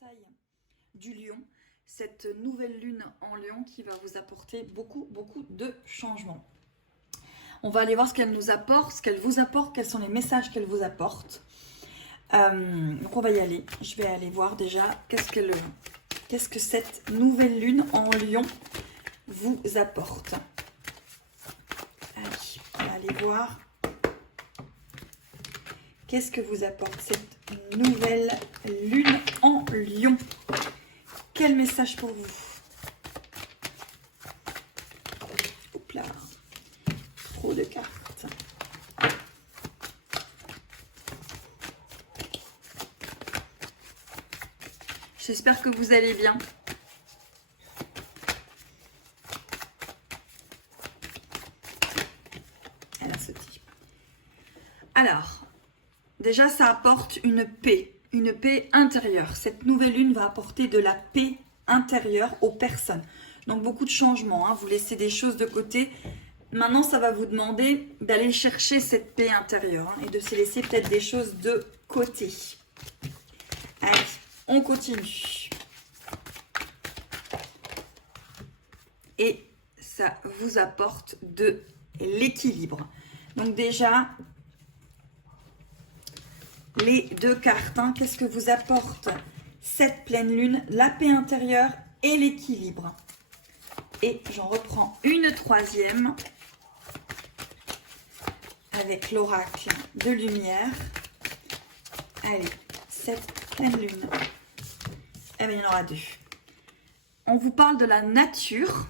portail du lion, cette nouvelle lune en lion qui va vous apporter beaucoup de changements. On va aller voir ce qu'elle nous apporte, ce qu'elle vous apporte, quels sont les messages qu'elle vous apporte. Donc on va y aller. Je vais aller voir déjà qu'est-ce que cette nouvelle lune en lion vous apporte. Allez, on va aller voir. Qu'est-ce que vous apporte cette nouvelle lune en lion? Quel message pour vous? Hop là, trop de cartes. J'espère que vous allez bien. Elle a sauté. Alors, déjà, ça apporte une paix intérieure. Cette nouvelle lune va apporter de la paix intérieure aux personnes. Donc, beaucoup de changements. Hein. Vous laissez des choses de côté. Maintenant, ça va vous demander d'aller chercher cette paix intérieure hein, et de se laisser peut-être des choses de côté. Allez, on continue. Et ça vous apporte de l'équilibre. Donc déjà, les deux cartes, hein, qu'est-ce que vous apporte cette pleine lune? La paix intérieure et l'équilibre. Et j'en reprends une troisième avec l'oracle de lumière. Allez, cette pleine lune. Eh bien, il y en aura deux. On vous parle de la nature,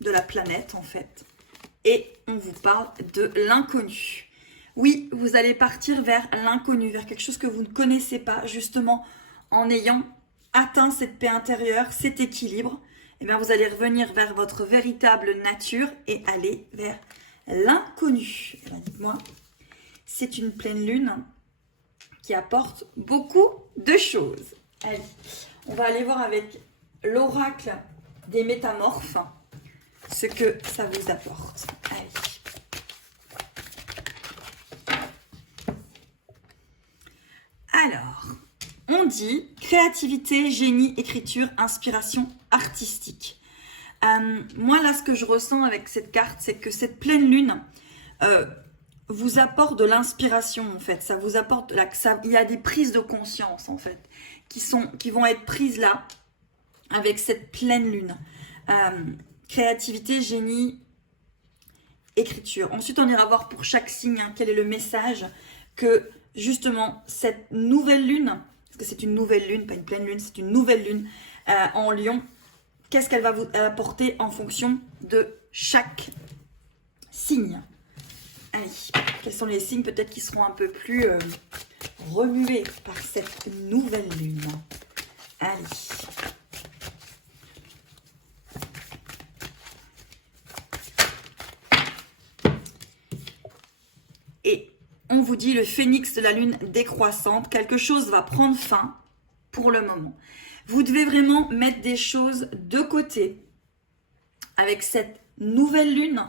de la planète en fait. Et on vous parle de l'inconnu. Oui, vous allez partir vers l'inconnu, vers quelque chose que vous ne connaissez pas, justement en ayant atteint cette paix intérieure, cet équilibre. Eh bien, vous allez revenir vers votre véritable nature et aller vers l'inconnu. Eh bien, dites-moi, c'est une pleine lune qui apporte beaucoup de choses. Allez, on va aller voir avec l'oracle des métamorphes ce que ça vous apporte. Allez. Alors, on dit créativité, génie, écriture, inspiration artistique. Moi, là, ce que je ressens avec cette carte, c'est que cette pleine lune vous apporte de l'inspiration, en fait. Ça vous apporte, il y a des prises de conscience, en fait, qui vont être prises là, avec cette pleine lune. Créativité, génie, écriture. Ensuite, on ira voir pour chaque signe hein, quel est le message que justement cette nouvelle lune, parce que c'est une nouvelle lune, pas une pleine lune, c'est une nouvelle lune en lion, qu'est-ce qu'elle va vous apporter en fonction de chaque signe. Allez, quels sont les signes peut-être qui seront un peu plus remués par cette nouvelle lune. Allez. Et on vous dit le phénix de la lune décroissante, quelque chose va prendre fin pour le moment. Vous devez vraiment mettre des choses de côté avec cette nouvelle lune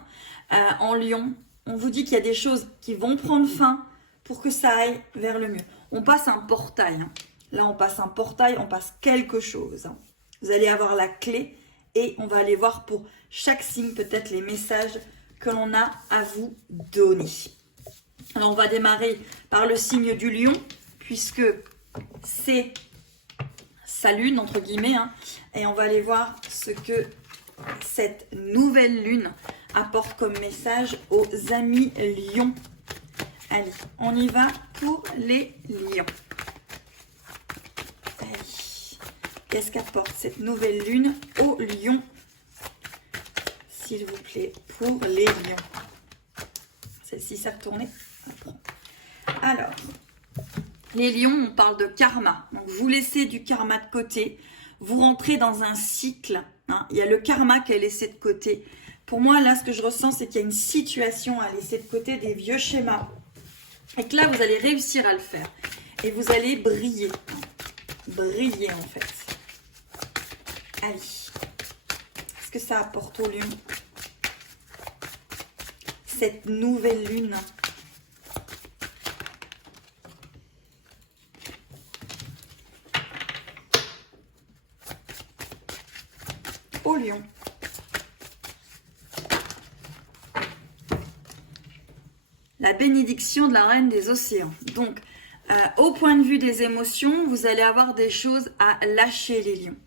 en lion. On vous dit qu'il y a des choses qui vont prendre fin pour que ça aille vers le mieux. On passe un portail. Hein. Là, on passe un portail, on passe quelque chose. Hein. Vous allez avoir la clé et on va aller voir pour chaque signe peut-être les messages que l'on a à vous donner. Alors, on va démarrer par le signe du lion, puisque c'est sa lune, entre guillemets. Hein, et on va aller voir ce que cette nouvelle lune apporte comme message aux amis lions. Allez, on y va pour les lions. Allez, qu'est-ce qu'apporte cette nouvelle lune aux lions, s'il vous plaît, pour les lions? Celle-ci s'est retournée. Alors, les lions, on parle de karma. Donc, vous laissez du karma de côté. Vous rentrez dans un cycle. Hein. Il y a le karma qui est laissé de côté. Pour moi, là, ce que je ressens, c'est qu'il y a une situation à laisser de côté, des vieux schémas. Et que là, vous allez réussir à le faire. Et vous allez briller. Briller, en fait. Allez. Qu'est-ce que ça apporte aux lions? Cette nouvelle lune. au lion. La bénédiction de la reine des océans. Donc, au point de vue des émotions, vous allez avoir des choses à lâcher, les lions.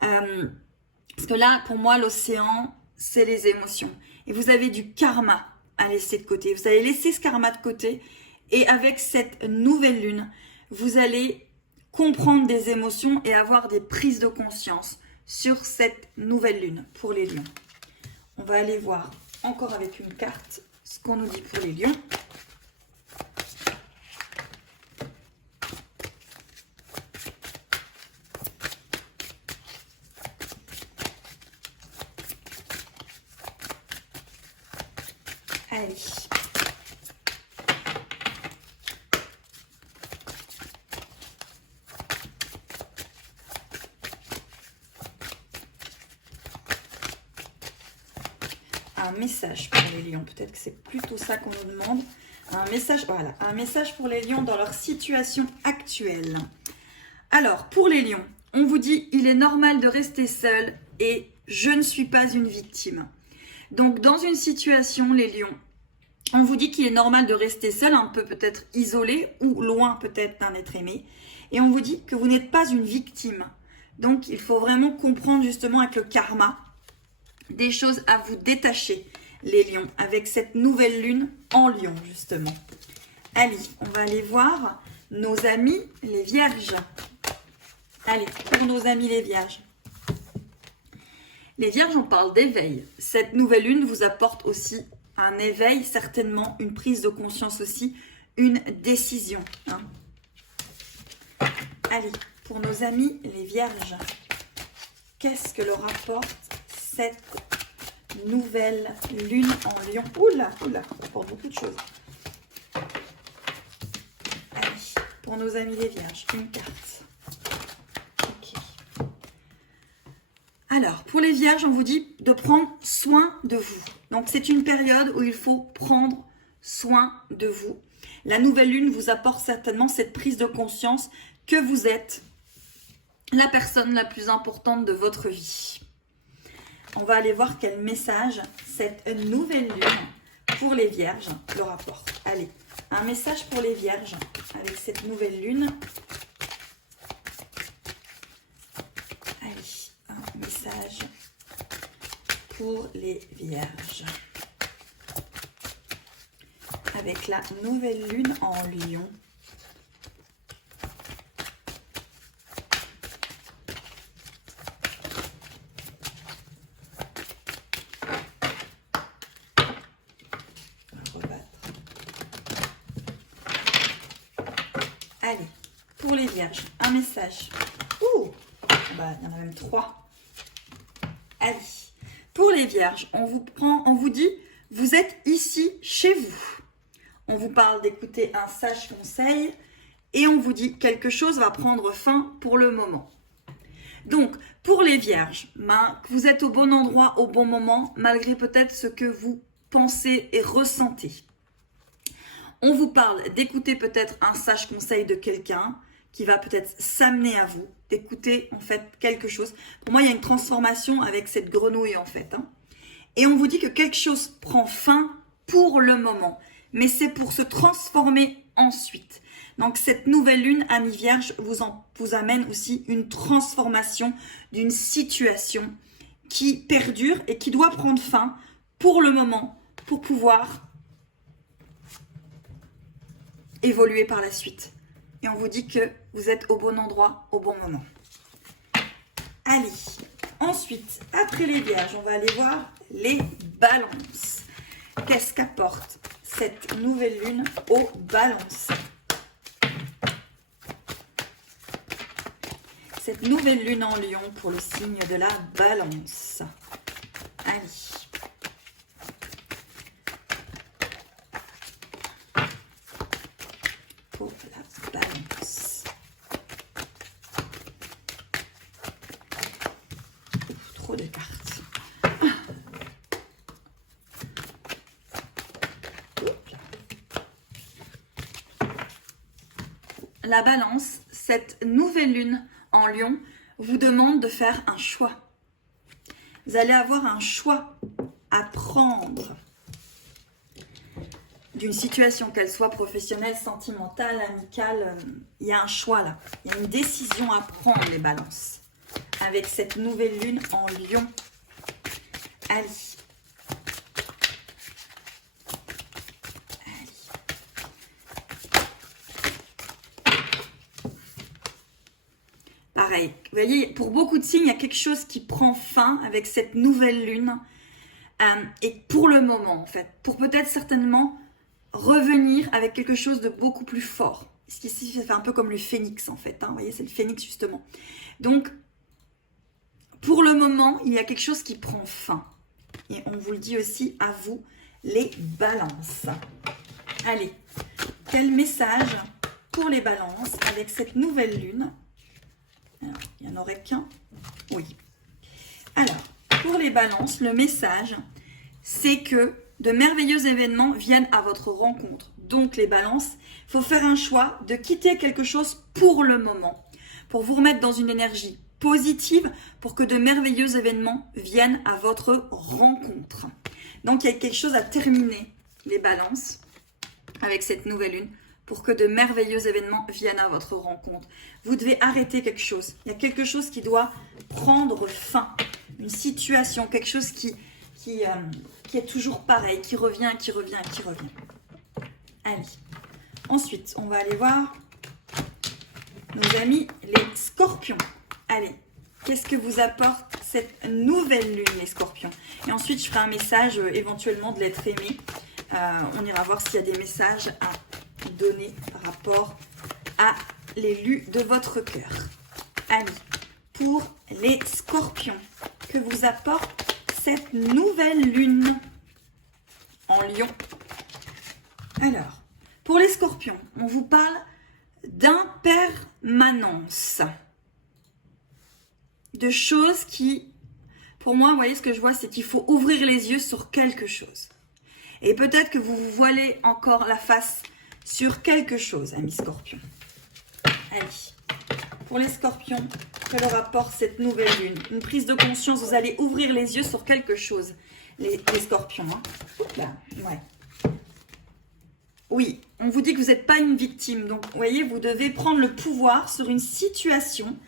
Parce que là, pour moi, l'océan, c'est les émotions. Et vous avez du karma à laisser de côté. Vous allez laisser ce karma de côté. Et avec cette nouvelle lune, vous allez comprendre des émotions et avoir des prises de conscience sur cette nouvelle lune pour les lions. On va aller voir encore avec une carte ce qu'on nous dit pour les lions. Allez. Un message pour les lions. Peut-être que c'est plutôt ça qu'on nous demande. Un message, voilà, un message pour les lions dans leur situation actuelle. Alors, pour les lions, on vous dit, il est normal de rester seul et je ne suis pas une victime. Donc, dans une situation, les lions, on vous dit qu'il est normal de rester seul, un peu peut-être isolé ou loin peut-être d'un être aimé. Et on vous dit que vous n'êtes pas une victime. Donc, il faut vraiment comprendre justement avec le karma des choses à vous détacher, les lions, avec cette nouvelle lune en lion, justement. Allez, on va aller voir nos amis les vierges. Allez, pour nos amis les vierges. Les vierges, on parle d'éveil. Cette nouvelle lune vous apporte aussi un éveil, certainement une prise de conscience aussi, une décision. Hein. Allez, pour nos amis les vierges, qu'est-ce que leur apporte cette nouvelle lune en lion? Oula, oula, ça apporte beaucoup de choses. Allez, pour nos amis les vierges, une carte. Ok. Alors, pour les vierges, on vous dit de prendre soin de vous. Donc, c'est une période où il faut prendre soin de vous. La nouvelle lune vous apporte certainement cette prise de conscience que vous êtes la personne la plus importante de votre vie. On va aller voir quel message cette nouvelle lune pour les vierges leur apporte. Allez, un message pour les vierges avec cette nouvelle lune. Allez, un message pour les vierges avec la nouvelle lune en lion. Allez, pour les vierges, un message. Ouh, bah, il y en a même 3. Allez, pour les vierges, on vous dit, vous êtes ici chez vous. On vous parle d'écouter un sage conseil et on vous dit quelque chose va prendre fin pour le moment. Donc, pour les vierges, vous êtes au bon endroit au bon moment, malgré peut-être ce que vous pensez et ressentez. On vous parle d'écouter peut-être un sage conseil de quelqu'un qui va peut-être s'amener à vous, d'écouter en fait quelque chose. Pour moi, il y a une transformation avec cette grenouille en fait. Hein. Et on vous dit que quelque chose prend fin pour le moment, mais c'est pour se transformer ensuite. Donc cette nouvelle lune, amis vierges, vous amène aussi une transformation d'une situation qui perdure et qui doit prendre fin pour le moment, pour pouvoir évoluer par la suite. Et on vous dit que vous êtes au bon endroit, au bon moment. Allez, ensuite, après les vierges, on va aller voir les balances. Qu'est-ce qu'apporte cette nouvelle lune aux balances? Cette nouvelle lune en lion pour le signe de la balance. Allez. Pour la balance. Trop de cartes. La balance, cette nouvelle lune en lion, vous demande de faire un choix. vous allez avoir un choix à prendre d'une situation, qu'elle soit professionnelle, sentimentale, amicale. Il y a un choix là. Il y a une décision à prendre, les balances. Avec cette nouvelle lune en Lion. Allez. Pareil, vous voyez, pour beaucoup de signes, il y a quelque chose qui prend fin avec cette nouvelle lune. Et pour le moment, en fait, pour peut-être certainement revenir avec quelque chose de beaucoup plus fort. Ce qui ici, ça fait un peu comme le phénix, en fait. Vous voyez, c'est le phénix, justement. Donc, pour le moment, il y a quelque chose qui prend fin. Et on vous le dit aussi à vous, les balances. Allez, quel message pour les balances avec cette nouvelle lune? Alors, il n'y en aurait qu'un. Oui. Alors, pour les balances, le message, c'est que de merveilleux événements viennent à votre rencontre. Donc, les balances, il faut faire un choix de quitter quelque chose pour le moment, pour vous remettre dans une énergie positive, pour que de merveilleux événements viennent à votre rencontre. Donc, il y a quelque chose à terminer, les balances, avec cette nouvelle lune, pour que de merveilleux événements viennent à votre rencontre. Vous devez arrêter quelque chose. Il y a quelque chose qui doit prendre fin. Une situation, quelque chose qui est toujours pareil, qui revient. Allez. Ensuite, on va aller voir nos amis les scorpions. Allez, qu'est-ce que vous apporte cette nouvelle lune, les scorpions? Et ensuite, je ferai un message éventuellement de l'être aimé. On ira voir s'il y a des messages à donner par rapport à l'élu de votre cœur. Allez, pour les scorpions, que vous apporte cette nouvelle lune en Lion? Alors, pour les scorpions, on vous parle d'impermanence. De choses qui, pour moi, vous voyez ce que je vois, c'est qu'il faut ouvrir les yeux sur quelque chose. Et peut-être que vous vous voilez encore la face sur quelque chose, amis scorpions. Allez, pour les scorpions, que leur apporte cette nouvelle lune? Une prise de conscience, vous allez ouvrir les yeux sur quelque chose, les scorpions. Hein. Là, ouais. Oui, on vous dit que vous n'êtes pas une victime. Donc, vous voyez, vous devez prendre le pouvoir sur une situation.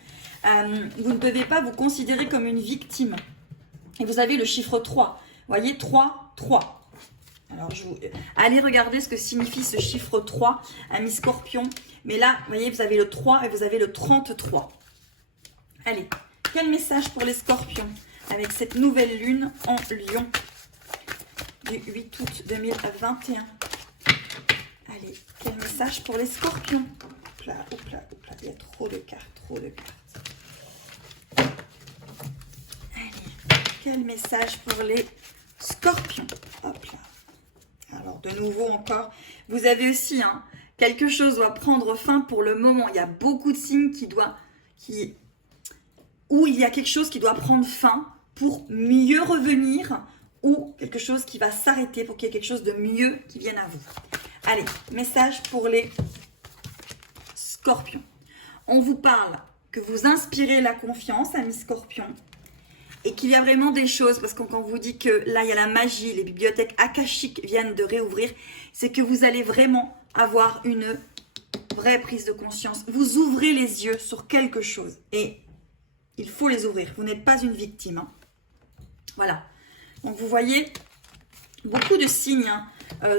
Vous ne devez pas vous considérer comme une victime. Et vous avez le chiffre 3. Vous voyez, 3, 3. Alors, allez regarder ce que signifie ce chiffre 3, amis scorpions. Mais là, vous voyez, vous avez le 3 et vous avez le 33. Allez, quel message pour les scorpions avec cette nouvelle lune en Lion du 8 août 2021? Allez, quel message pour les scorpions? Hop là, il y a trop de cartes, Allez, quel message pour les scorpions? Hop là. Alors, de nouveau encore, vous avez aussi, quelque chose doit prendre fin pour le moment. Il y a beaucoup de signes où il y a quelque chose qui doit prendre fin pour mieux revenir, ou quelque chose qui va s'arrêter pour qu'il y ait quelque chose de mieux qui vienne à vous. Allez, message pour les scorpions. On vous parle que vous inspirez la confiance, amis scorpions, et qu'il y a vraiment des choses, parce que quand on vous dit que là, il y a la magie, les bibliothèques akashiques viennent de réouvrir, c'est que vous allez vraiment avoir une vraie prise de conscience. Vous ouvrez les yeux sur quelque chose, et il faut les ouvrir. Vous n'êtes pas une victime. Voilà. Donc, vous voyez, beaucoup de signes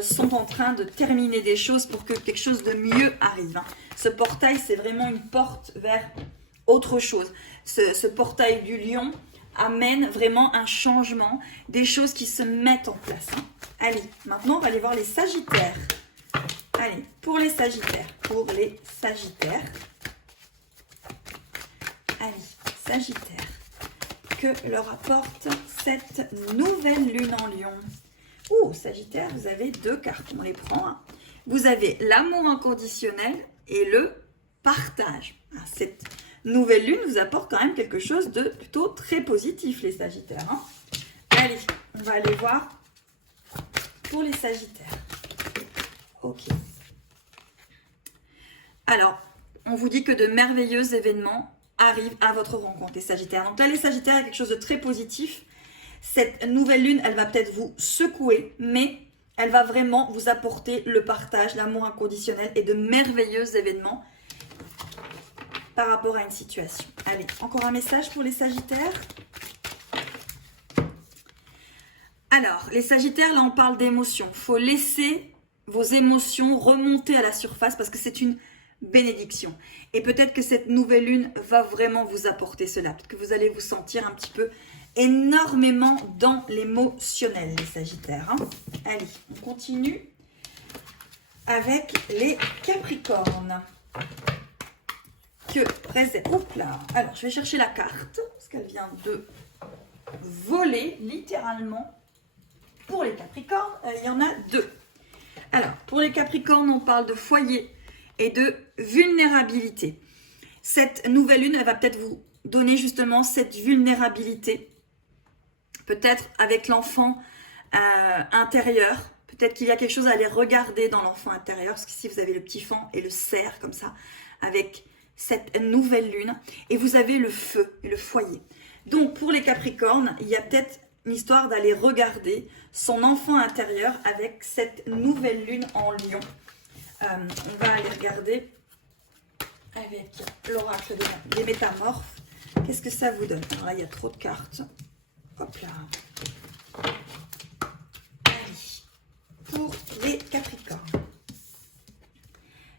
sont en train de terminer des choses pour que quelque chose de mieux arrive. Ce portail, c'est vraiment une porte vers autre chose. Ce portail du lion amène vraiment un changement, des choses qui se mettent en place. Allez, maintenant, on va aller voir les sagittaires. Allez, pour les sagittaires. Allez, sagittaire. Que leur apporte cette nouvelle lune en Lion? Ouh, sagittaire, vous avez 2 cartes, on les prend. Vous avez l'amour inconditionnel et le partage. Cette nouvelle lune vous apporte quand même quelque chose de plutôt très positif, les sagittaires. Allez, on va aller voir pour les sagittaires. Ok. Alors, on vous dit que de merveilleux événements arrivent à votre rencontre, les sagittaires. Donc là, les sagittaires, il y a quelque chose de très positif. Cette nouvelle lune, elle va peut-être vous secouer, mais elle va vraiment vous apporter le partage, l'amour inconditionnel et de merveilleux événements par rapport à une situation. Allez, encore un message pour les Sagittaires. Alors, les Sagittaires, là, on parle d'émotions. Il faut laisser vos émotions remonter à la surface parce que c'est une bénédiction. Et peut-être que cette nouvelle lune va vraiment vous apporter cela. Peut-être que vous allez vous sentir un petit peu énormément dans l'émotionnel, les Sagittaires. Hein. Allez, on continue avec les Capricornes. Que réserve... Hop là. Alors, je vais chercher la carte parce qu'elle vient de voler littéralement. Pour les Capricornes, il y en a deux. Alors, pour les Capricornes, on parle de foyer et de vulnérabilité. Cette nouvelle lune, elle va peut-être vous donner justement cette vulnérabilité. Peut-être avec l'enfant intérieur. Peut-être qu'il y a quelque chose à aller regarder dans l'enfant intérieur. Parce que si vous avez le petit fan et le cerf comme ça, avec cette nouvelle lune. Et vous avez le feu et le foyer. Donc, pour les Capricornes, il y a peut-être une histoire d'aller regarder son enfant intérieur avec cette nouvelle lune en Lion. On va aller regarder avec l'oracle des métamorphes. Qu'est-ce que ça vous donne? Alors là, il y a trop de cartes. Hop là. Allez. Pour les Capricornes.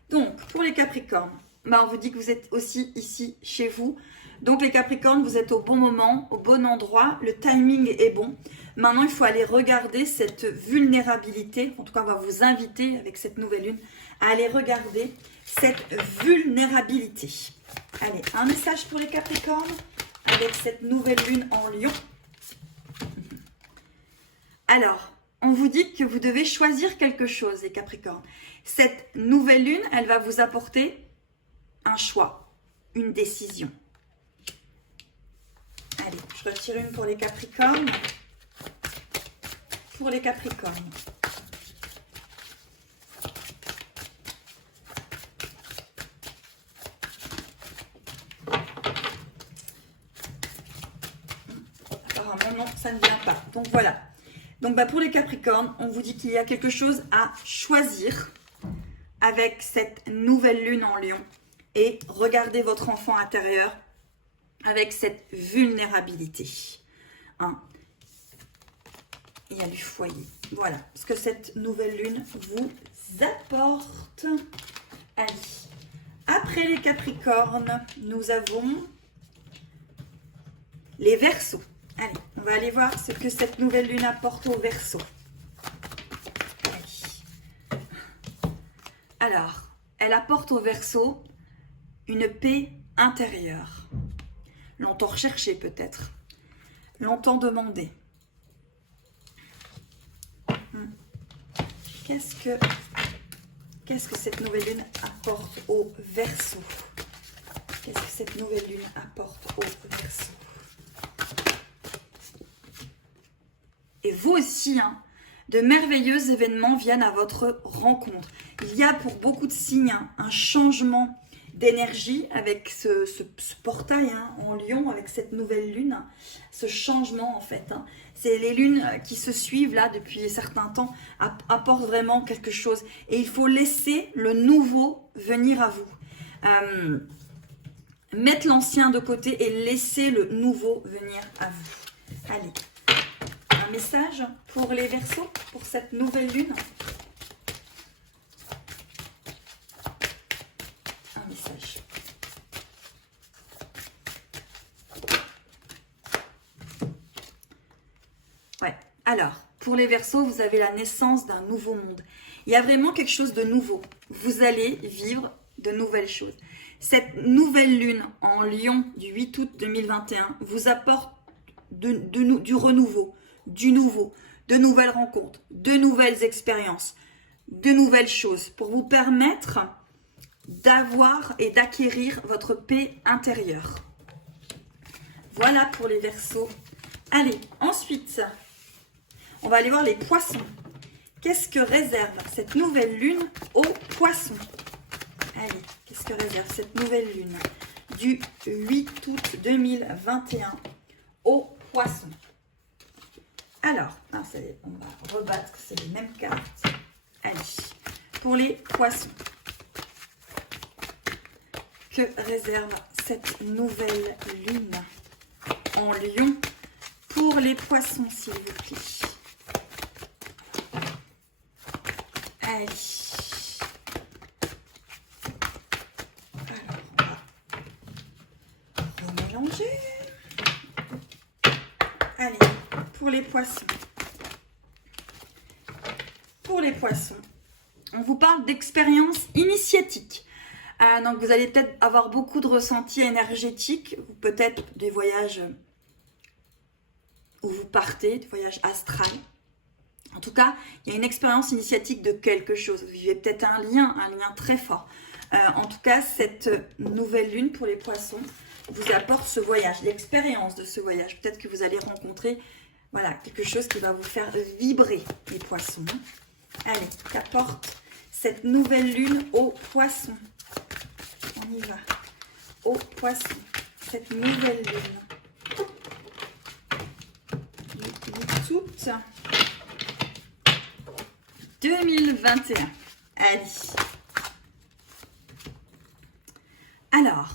Donc, pour les Capricornes, on vous dit que vous êtes aussi ici chez vous. Donc les Capricornes, vous êtes au bon moment, au bon endroit, le timing est bon. Maintenant, il faut aller regarder cette vulnérabilité. En tout cas, on va vous inviter avec cette nouvelle lune à aller regarder cette vulnérabilité. Allez, un message pour les Capricornes avec cette nouvelle lune en Lion. Alors, on vous dit que vous devez choisir quelque chose, les Capricornes. Cette nouvelle lune, elle va vous apporter un choix, une décision. Allez, je retire une pour les Capricornes. Pour les Capricornes. Apparemment, non, ça ne vient pas. Donc voilà. Donc pour les Capricornes, on vous dit qu'il y a quelque chose à choisir avec cette nouvelle lune en Lion. Et regardez votre enfant intérieur avec cette vulnérabilité. Hein. Il y a du foyer. Voilà ce que cette nouvelle lune vous apporte. Allez. Après les Capricornes, nous avons les Verseaux. Allez, on va aller voir ce que cette nouvelle lune apporte aux Verseaux. Alors, elle apporte aux Verseaux une paix intérieure. Longtemps recherché peut-être, longtemps demandé. Qu'est-ce que cette nouvelle lune apporte aux Verseaux? Qu'est-ce que cette nouvelle lune apporte aux Verseaux? Et vous aussi, hein, de merveilleux événements viennent à votre rencontre. Il y a pour beaucoup de signes un changement d'énergie avec ce portail hein, en Lion, avec cette nouvelle lune, ce changement en fait. Hein. C'est les lunes qui se suivent là depuis un certain temps, apportent vraiment quelque chose. Et il faut laisser le nouveau venir à vous. Mettre l'ancien de côté et laisser le nouveau venir à vous. Allez, un message pour les Verseaux, pour cette nouvelle lune. Message. Ouais, alors, pour les Verseaux, vous avez la naissance d'un nouveau monde. Il y a vraiment quelque chose de nouveau. Vous allez vivre de nouvelles choses. Cette nouvelle lune en Lion du 8 août 2021 vous apporte du renouveau, du nouveau, de nouvelles rencontres, de nouvelles expériences, de nouvelles choses pour vous permettre d'avoir et d'acquérir votre paix intérieure. Voilà pour les Verseaux. Allez, ensuite, on va aller voir les Poissons. Qu'est-ce que réserve cette nouvelle lune aux Poissons? Allez, qu'est-ce que réserve cette nouvelle lune du 8 août 2021 aux Poissons? Alors, non, on va rebattre, c'est les mêmes cartes. Allez, pour les poissons. Que réserve cette nouvelle lune en Lion pour les poissons, s'il vous plaît? Allez. Alors, on va remélanger. Allez, pour les poissons. Pour les poissons, on vous parle d'expérience initiatique. Donc, vous allez peut-être avoir beaucoup de ressentis énergétiques, ou peut-être des voyages où vous partez, des voyages astrales. En tout cas, il y a une expérience initiatique de quelque chose. Vous vivez peut-être un lien très fort. En tout cas, cette nouvelle lune pour les poissons vous apporte ce voyage, l'expérience de ce voyage. Peut-être que vous allez rencontrer quelque chose qui va vous faire vibrer, les poissons. Allez, qu'apporte cette nouvelle lune aux poissons? On y va. Aux poissons, cette nouvelle lune. 8 août 2021. Allez. Alors,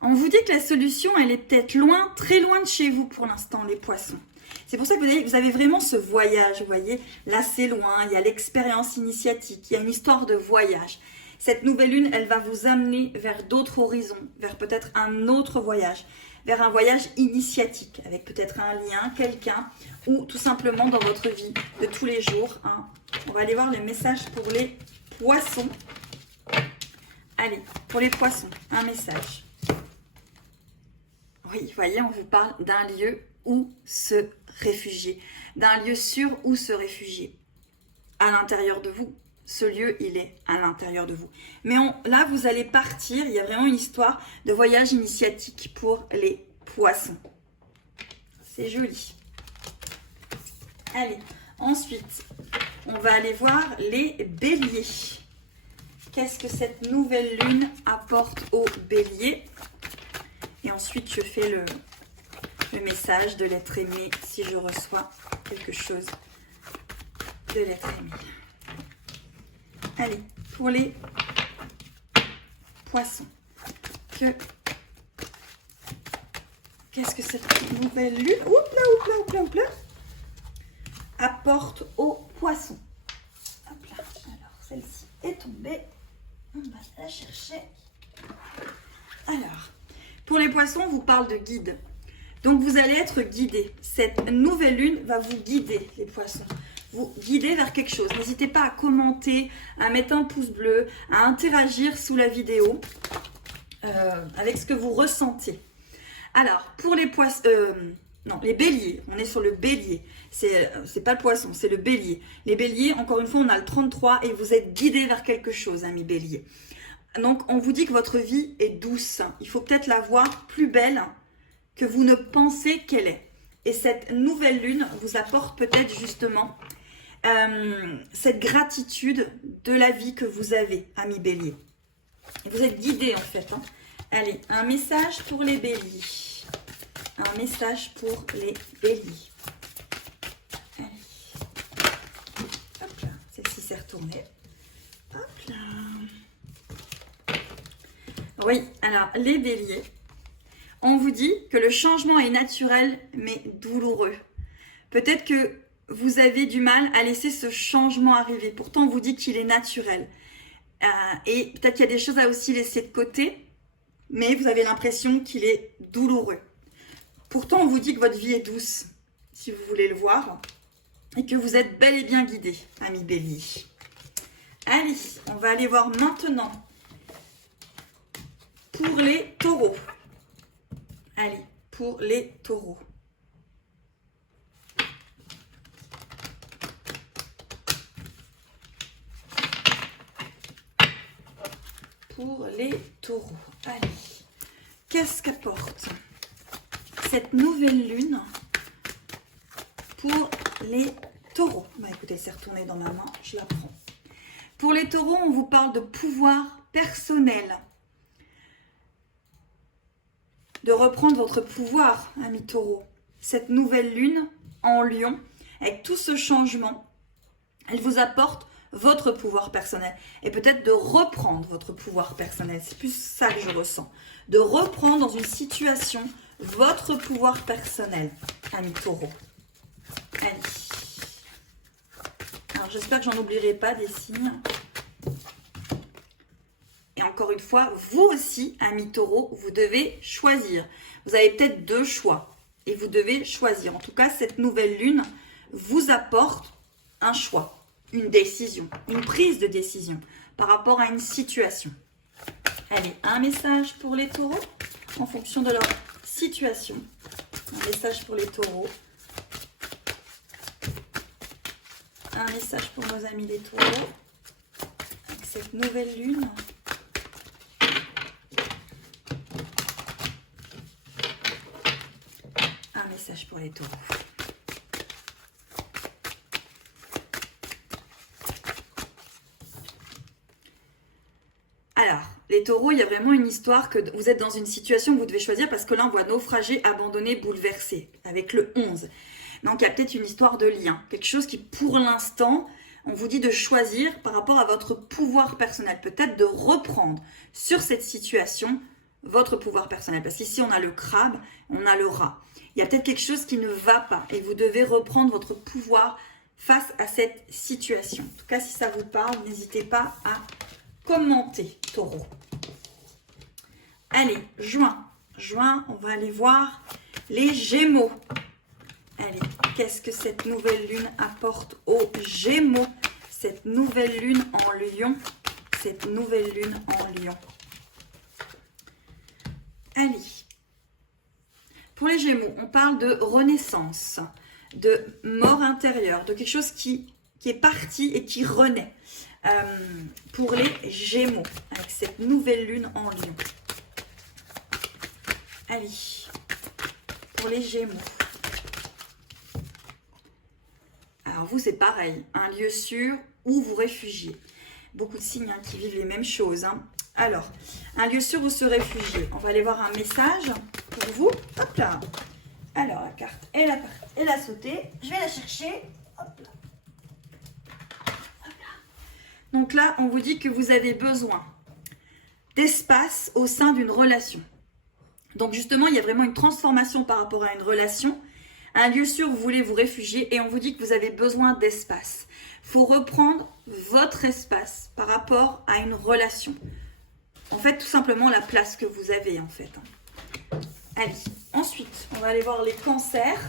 on vous dit que la solution, elle est peut-être loin, très loin de chez vous pour l'instant, les poissons. C'est pour ça que vous avez vraiment ce voyage, vous voyez. Là, c'est loin, il y a l'expérience initiatique, il y a une histoire de voyage. Cette nouvelle lune, elle va vous amener vers d'autres horizons, vers peut-être un autre voyage, vers un voyage initiatique, avec peut-être un lien, quelqu'un, ou tout simplement dans votre vie de tous les jours. On va aller voir les messages pour les poissons. Allez, pour les poissons, un message. Oui, vous voyez, on vous parle d'un lieu où se réfugier, d'un lieu sûr où se réfugier. À l'intérieur de vous, ce lieu, il est à l'intérieur de vous. Mais là, vous allez partir, il y a vraiment une histoire de voyage initiatique pour les poissons. C'est joli. Allez, ensuite, on va aller voir les béliers. Qu'est-ce que cette nouvelle lune apporte aux béliers? Et ensuite, je fais le message de l'être aimé si je reçois quelque chose de l'être aimé. Allez, pour les poissons, qu'est-ce que cette nouvelle lune apporte aux poissons? Hop là, alors celle-ci est tombée, on va la chercher. Alors, pour les poissons, on vous parle de guide. Donc, vous allez être guidé. Cette nouvelle lune va vous guider, les poissons. Vous guider vers quelque chose. N'hésitez pas à commenter, à mettre un pouce bleu, à interagir sous la vidéo avec ce que vous ressentez. Alors, pour les poissons... non, les béliers. On est sur le bélier. C'est pas le poisson, c'est le bélier. Les béliers, encore une fois, on a le 33 et vous êtes guidés vers quelque chose, amis béliers. Donc, on vous dit que votre vie est douce. Il faut peut-être la voir plus belle que vous ne pensez qu'elle est. Et cette nouvelle lune vous apporte peut-être justement cette gratitude de la vie que vous avez, amis béliers. Vous êtes guidés en fait. Allez, un message pour les béliers. Un message pour les béliers. Allez. Hop là, celle-ci s'est retournée. Hop là. Oui, alors les béliers, on vous dit que le changement est naturel mais douloureux. Peut-être que vous avez du mal à laisser ce changement arriver. Pourtant, on vous dit qu'il est naturel. Et peut-être qu'il y a des choses à aussi laisser de côté, mais vous avez l'impression qu'il est douloureux. Pourtant, on vous dit que votre vie est douce, si vous voulez le voir, et que vous êtes bel et bien guidé, amis bélier. Allez, on va aller voir maintenant pour les taureaux. Allez, pour les taureaux. Pour les taureaux. Allez, qu'est-ce qu'apporte cette nouvelle lune pour les taureaux? Bah écoutez, c'est retourné dans ma main, je la prends. Pour les taureaux, on vous parle de pouvoir personnel. De reprendre votre pouvoir, amis taureaux. Cette nouvelle lune en Lion avec tout ce changement, elle vous apporte votre pouvoir personnel et peut-être de reprendre votre pouvoir personnel. C'est plus ça que je ressens. De reprendre dans une situation votre pouvoir personnel, ami taureau. Allez. Alors j'espère que j'en oublierai pas des signes. Et encore une fois, vous aussi, ami taureau, vous devez choisir. Vous avez peut-être 2 choix et vous devez choisir. En tout cas, cette nouvelle lune vous apporte un choix. Une décision, une prise de décision par rapport à une situation. Allez, un message pour les taureaux en fonction de leur situation. Un message pour les taureaux. Un message pour nos amis les taureaux. Avec cette nouvelle lune. Un message pour les taureaux. Alors, les taureaux, il y a vraiment une histoire que vous êtes dans une situation où vous devez choisir parce que là, on voit naufragé, abandonné, bouleversé avec le 11. Donc, il y a peut-être une histoire de lien. Quelque chose qui, pour l'instant, on vous dit de choisir par rapport à votre pouvoir personnel. Peut-être de reprendre sur cette situation votre pouvoir personnel. Parce qu'ici, on a le crabe, on a le rat. Il y a peut-être quelque chose qui ne va pas et vous devez reprendre votre pouvoir face à cette situation. En tout cas, si ça vous parle, n'hésitez pas à commenter, taureau. Allez, juin. Juin, on va aller voir les Gémeaux. Allez, qu'est-ce que cette nouvelle lune apporte aux Gémeaux? Cette nouvelle lune en Lion. Cette nouvelle lune en Lion. Allez. Pour les Gémeaux, on parle de renaissance, de mort intérieure, de quelque chose qui est parti et qui renaît. Pour les Gémeaux, avec cette nouvelle lune en Lion. Allez, pour les Gémeaux. Alors vous, c'est pareil, un lieu sûr où vous réfugiez. Beaucoup de signes qui vivent les mêmes choses. Alors, un lieu sûr où se réfugier. On va aller voir un message pour vous. Hop là. Alors, la carte, elle a sauté. Je vais la chercher. Hop là. Donc là, on vous dit que vous avez besoin d'espace au sein d'une relation. Donc justement, il y a vraiment une transformation par rapport à une relation. Un lieu sûr où vous voulez vous réfugier et on vous dit que vous avez besoin d'espace. Il faut reprendre votre espace par rapport à une relation. En fait, tout simplement la place que vous avez en fait. Allez, ensuite, on va aller voir les cancers.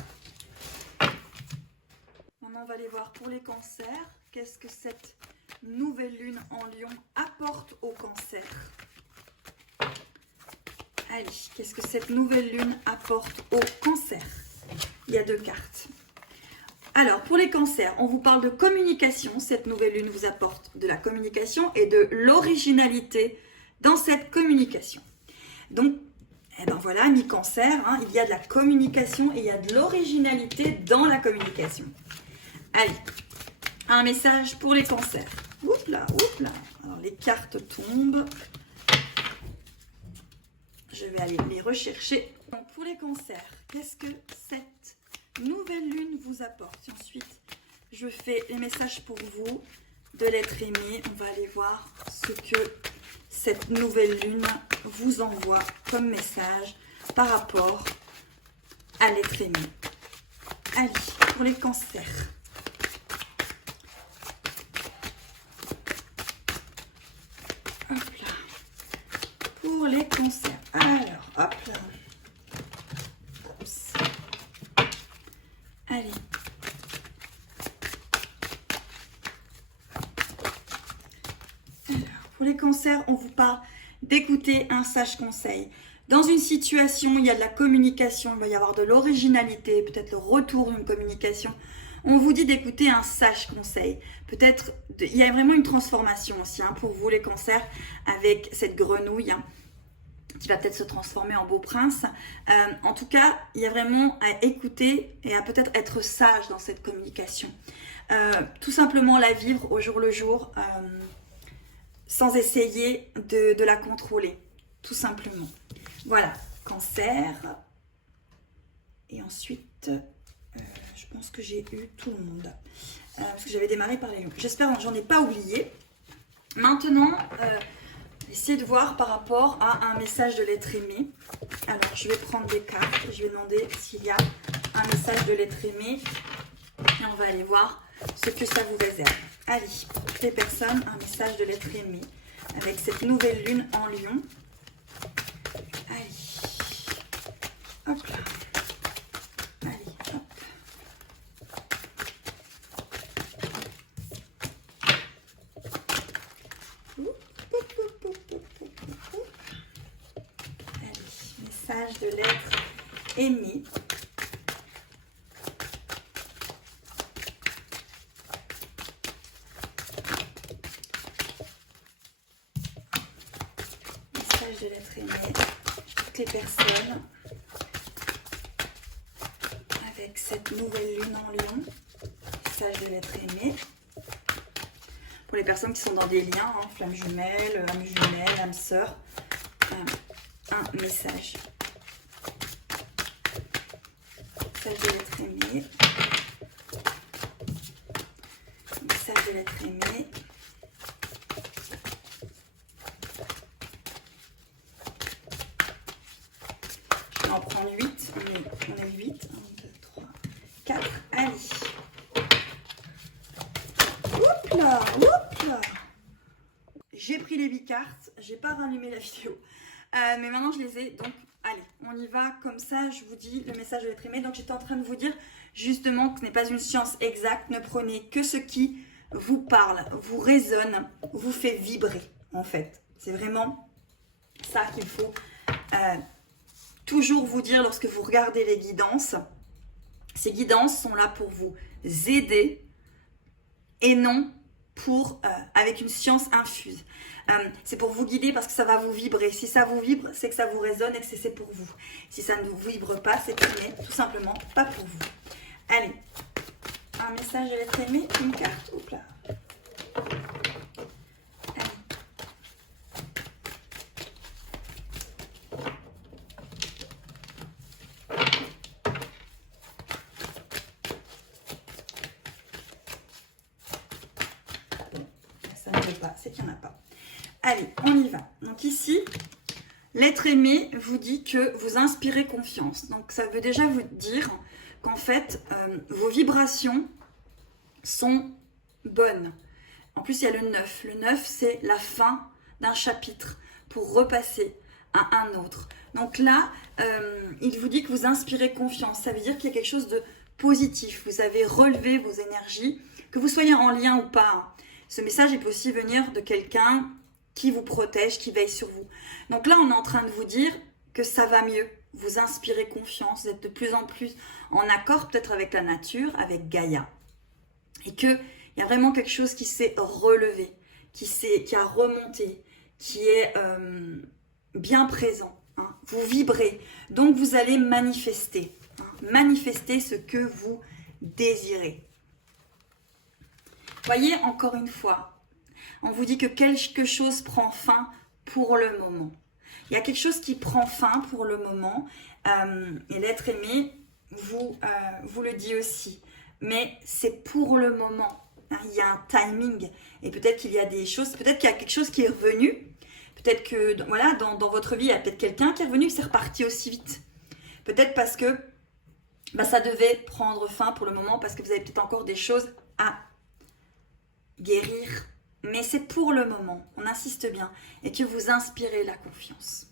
Maintenant, on va aller voir pour les cancers. Qu'est-ce que cette nouvelle lune en Lion apporte au cancer? Allez, qu'est-ce que cette nouvelle lune apporte au cancer? Il y a 2 cartes. Alors, pour les cancers, on vous parle de communication. Cette nouvelle lune vous apporte de la communication et de l'originalité dans cette communication. Donc, eh ben voilà, mi-cancer, il y a de la communication et il y a de l'originalité dans la communication. Allez, un message pour les cancers. Oups là, oups là. Alors, les cartes tombent. Je vais aller les rechercher. Donc, pour les cancers, qu'est-ce que cette nouvelle lune vous apporte? Et ensuite, je fais les messages pour vous de l'être aimé. On va aller voir ce que cette nouvelle lune vous envoie comme message par rapport à l'être aimé. Allez, pour les cancers. Hop là. Pour les cancers. Alors, hop là. Oups. Allez. Pour les cancers, on vous parle d'écouter un sage conseil. Dans une situation, il y a de la communication, il va y avoir de l'originalité, peut-être le retour d'une communication. On vous dit d'écouter un sage conseil. Peut-être, il y a vraiment une transformation aussi pour vous les cancers avec cette grenouille qui va peut-être se transformer en beau prince. En tout cas, il y a vraiment à écouter et à peut-être être sage dans cette communication. Tout simplement la vivre au jour le jour. Sans essayer de la contrôler, tout simplement. Voilà, cancer. Et ensuite, je je pense que j'ai eu tout le monde. Parce que j'avais démarré par les lions. J'espère que j'en ai pas oublié. Maintenant, essayez de voir par rapport à un message de l'être aimé. Alors, je vais prendre des cartes. Je vais demander s'il y a un message de l'être aimé. Et on va aller voir ce que ça vous réserve. Allez, pour toutes les personnes, un message de l'être aimé. Avec cette nouvelle lune en lion. Allez. Hop là. Allez, hop. Allez, message de l'être aimé. Message de l'être aimé. Toutes les personnes avec cette nouvelle lune en lion. Message de l'être aimé. Pour les personnes qui sont dans des liens, hein, flamme jumelle, âme sœur, un message. Message de l'être aimé. Message de l'être aimé. Je vais en prendre 8. On est 8. 1, 2, 3, 4. Allez. Oups là, oups là. J'ai pris les 8 cartes. J'ai pas rallumé la vidéo. Mais maintenant je les ai. Donc allez, on y va comme ça. Je vous dis le message de l'être aimé. Donc j'étais en train de vous dire justement que ce n'est pas une science exacte. Ne prenez que ce qui vous parle, vous résonne, vous fait vibrer en fait. C'est vraiment ça qu'il faut toujours vous dire lorsque vous regardez les guidances. Ces guidances sont là pour vous aider et non pour avec une science infuse. C'est pour vous guider parce que ça va vous vibrer. Si ça vous vibre, c'est que ça vous résonne et que c'est pour vous. Si ça ne vous vibre pas, c'est que ce n'est tout simplement pas pour vous. Allez, un message de l'être aimé, une carte. Hop là. Ça ne veut pas, c'est qu'il n'y en a pas. Allez, on y va. Donc ici, l'être aimé vous dit que vous inspirez confiance. Donc ça veut déjà vous dire qu'en fait, vos vibrations sont bonnes. En plus, il y a le 9. Le 9, c'est la fin d'un chapitre pour repasser à un autre. Donc là, il vous dit que vous inspirez confiance. Ça veut dire qu'il y a quelque chose de positif. Vous avez relevé vos énergies, que vous soyez en lien ou pas. Ce message il peut aussi venir de quelqu'un qui vous protège, qui veille sur vous. Donc là, on est en train de vous dire que ça va mieux. Vous inspirez confiance, vous êtes de plus en plus en accord peut-être avec la nature, avec Gaïa. Et qu'il y a vraiment quelque chose qui s'est relevé, qui a remonté, qui est bien présent. Hein. Vous vibrez, donc vous allez manifester. Hein. Manifester ce que vous désirez. Voyez, encore une fois, on vous dit que quelque chose prend fin pour le moment. Il y a quelque chose qui prend fin pour le moment et l'être aimé vous le dit aussi. Mais c'est pour le moment. Hein, il y a un timing et peut-être qu'il y a des choses, peut-être qu'il y a quelque chose qui est revenu. Peut-être que voilà, dans votre vie, il y a peut-être quelqu'un qui est revenu et c'est reparti aussi vite. Peut-être parce que ça devait prendre fin pour le moment parce que vous avez peut-être encore des choses à guérir. Mais c'est pour le moment, on insiste bien, et que vous inspirez la confiance.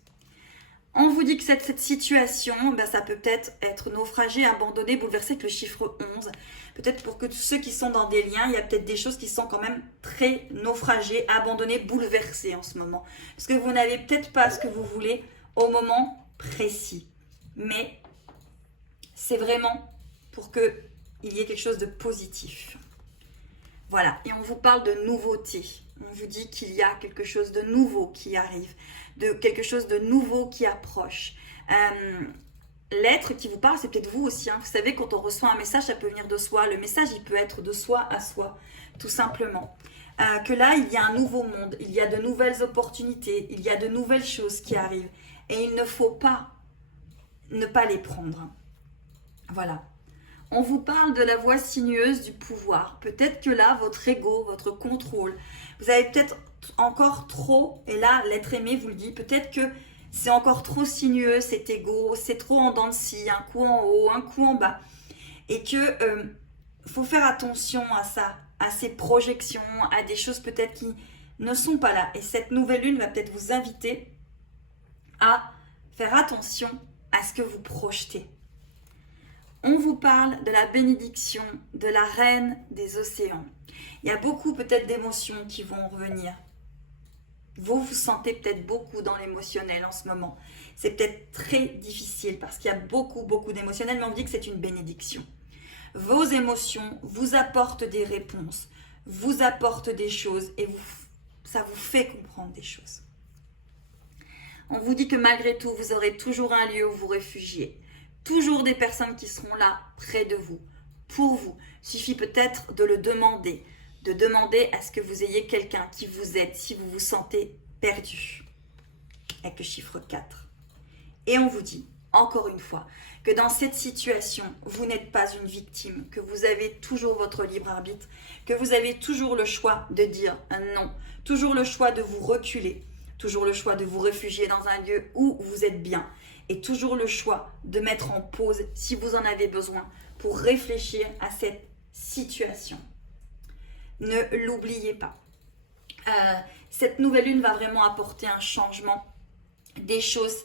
On vous dit que cette situation, ça peut peut-être être naufragé, abandonné, bouleversé avec le chiffre 11. Peut-être pour que tous ceux qui sont dans des liens, il y a peut-être des choses qui sont quand même très naufragées, abandonnées, bouleversées en ce moment. Parce que vous n'avez peut-être pas ce que vous voulez au moment précis. Mais c'est vraiment pour qu'il y ait quelque chose de positif. Voilà, et on vous parle de nouveauté. On vous dit qu'il y a quelque chose de nouveau qui arrive, de quelque chose de nouveau qui approche. L'être qui vous parle, c'est peut-être vous aussi. Hein. Vous savez, quand on reçoit un message, ça peut venir de soi. Le message, il peut être de soi à soi, tout simplement. Que là, il y a un nouveau monde, il y a de nouvelles opportunités, il y a de nouvelles choses qui arrivent. Et il ne faut pas ne pas les prendre. Voilà. On vous parle de la voie sinueuse du pouvoir. Peut-être que là, votre ego, votre contrôle, vous avez peut-être encore trop, et là, l'être aimé vous le dit, peut-être que c'est encore trop sinueux cet ego, c'est trop en dents de scie, un coup en haut, un coup en bas. Et que faut faire attention à ça, à ces projections, à des choses peut-être qui ne sont pas là. Et cette nouvelle lune va peut-être vous inviter à faire attention à ce que vous projetez. On vous parle de la bénédiction de la reine des océans. Il y a beaucoup peut-être d'émotions qui vont revenir. Vous vous sentez peut-être beaucoup dans l'émotionnel en ce moment. C'est peut-être très difficile parce qu'il y a beaucoup d'émotionnel, mais on dit que c'est une bénédiction. Vos émotions vous apportent des réponses, vous apportent des choses et ça vous fait comprendre des choses. On vous dit que malgré tout, vous aurez toujours un lieu où vous réfugier. Toujours des personnes qui seront là, près de vous, pour vous. Il suffit peut-être de le demander, de demander à ce que vous ayez quelqu'un qui vous aide si vous vous sentez perdu. Avec le chiffre 4. Et on vous dit, encore une fois, que dans cette situation, vous n'êtes pas une victime, que vous avez toujours votre libre arbitre, que vous avez toujours le choix de dire un non, toujours le choix de vous reculer, toujours le choix de vous réfugier dans un lieu où vous êtes bien, et toujours le choix de mettre en pause si vous en avez besoin pour réfléchir à cette situation. Ne l'oubliez pas. Cette nouvelle lune va vraiment apporter un changement, des choses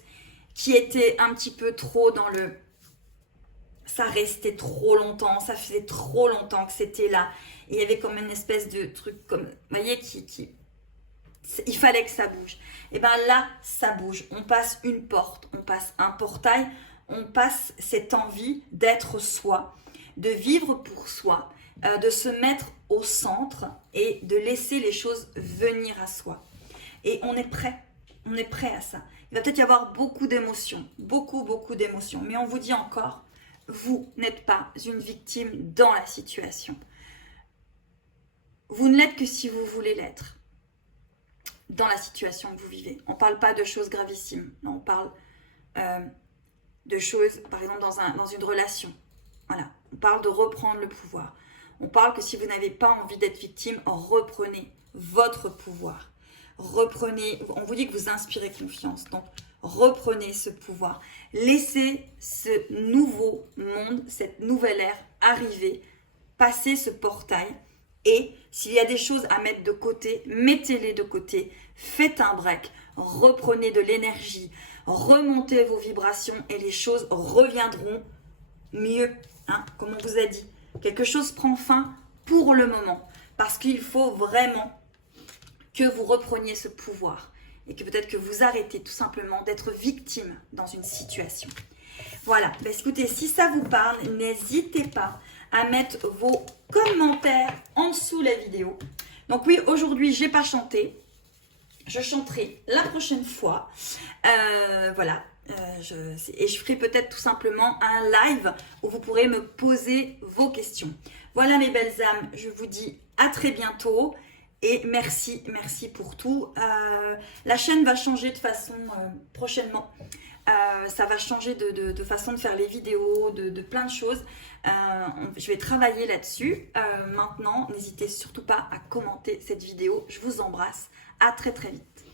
qui étaient un petit peu trop dans le... Ça restait trop longtemps, ça faisait trop longtemps que c'était là. Et il y avait comme une espèce de truc comme... Vous voyez, il fallait que ça bouge. Et bien là, ça bouge. On passe une porte, on passe un portail, on passe cette envie d'être soi, de vivre pour soi, de se mettre au centre et de laisser les choses venir à soi. Et on est prêt à ça. Il va peut-être y avoir beaucoup d'émotions, beaucoup d'émotions. Mais on vous dit encore, vous n'êtes pas une victime dans la situation. Vous ne l'êtes que si vous voulez l'être. Dans la situation que vous vivez. On ne parle pas de choses gravissimes. Non, on parle de choses, par exemple, dans une relation. Voilà. On parle de reprendre le pouvoir. On parle que si vous n'avez pas envie d'être victime, reprenez votre pouvoir. Reprenez, on vous dit que vous inspirez confiance. Donc, reprenez ce pouvoir. Laissez ce nouveau monde, cette nouvelle ère arriver. Passez ce portail. Et s'il y a des choses à mettre de côté, mettez-les de côté, faites un break, reprenez de l'énergie, remontez vos vibrations et les choses reviendront mieux, comme on vous a dit. Quelque chose prend fin pour le moment parce qu'il faut vraiment que vous repreniez ce pouvoir et que peut-être que vous arrêtez tout simplement d'être victime dans une situation. Voilà, écoutez, si ça vous parle, n'hésitez pas à mettre vos commentaires en dessous la vidéo. Donc oui, aujourd'hui, j'ai pas chanté. Je chanterai la prochaine fois. Voilà. Et je ferai peut-être tout simplement un live où vous pourrez me poser vos questions. Voilà mes belles âmes, je vous dis à très bientôt. Et merci pour tout. La chaîne va changer de façon prochainement. Ça va changer de façon de faire les vidéos, de plein de choses. Je vais travailler là-dessus. Maintenant, n'hésitez surtout pas à commenter cette vidéo. Je vous embrasse. À très vite.